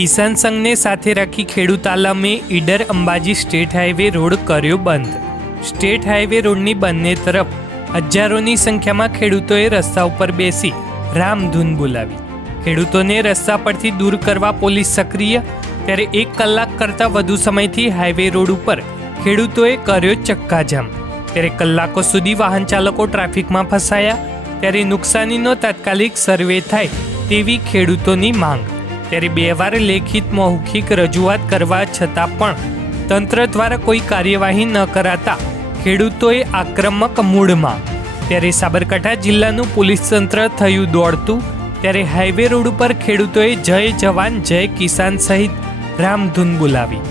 કિસાન સંઘને સાથે રાખી ખેડૂત આલમે Idar Ambaji state highway road કર્યો બંધ। સ્ટેટ હાઈવે રોડની બંને તરફ હજારોની સંખ્યામાં ખેડૂતોએ રસ્તા ઉપર બેસી રામધૂન બોલાવી। ખેડૂતોને રસ્તા પરથી દૂર કરવા પોલીસ સક્રિય। ત્યારે 1 કલાક કરતાં વધુ સમયથી હાઈવે રોડ ઉપર ખેડૂતોએ કર્યો ચક્કાજામ। ત્યારે કલાકો સુધી વાહન ચાલકો ટ્રાફિકમાં ફસાયા। ત્યારે નુકસાનીનો તાત્કાલિક સર્વે થાય તેવી ખેડૂતોની માંગ। ત્યારે 2 વાર લેખિત મૌખિક રજૂઆત કરવા છતાં પણ તંત્ર દ્વારા કોઈ કાર્યવાહી ન કરાતા ખેડૂતોએ આક્રમક મૂડમાં। ત્યારે સાબરકાંઠા જિલ્લાનું પોલીસ તંત્ર થયું દોડતું। ત્યારે હાઈવે રોડ ઉપર ખેડૂતોએ જય જવાન જય કિસાન સહિત રામધૂન બોલાવી।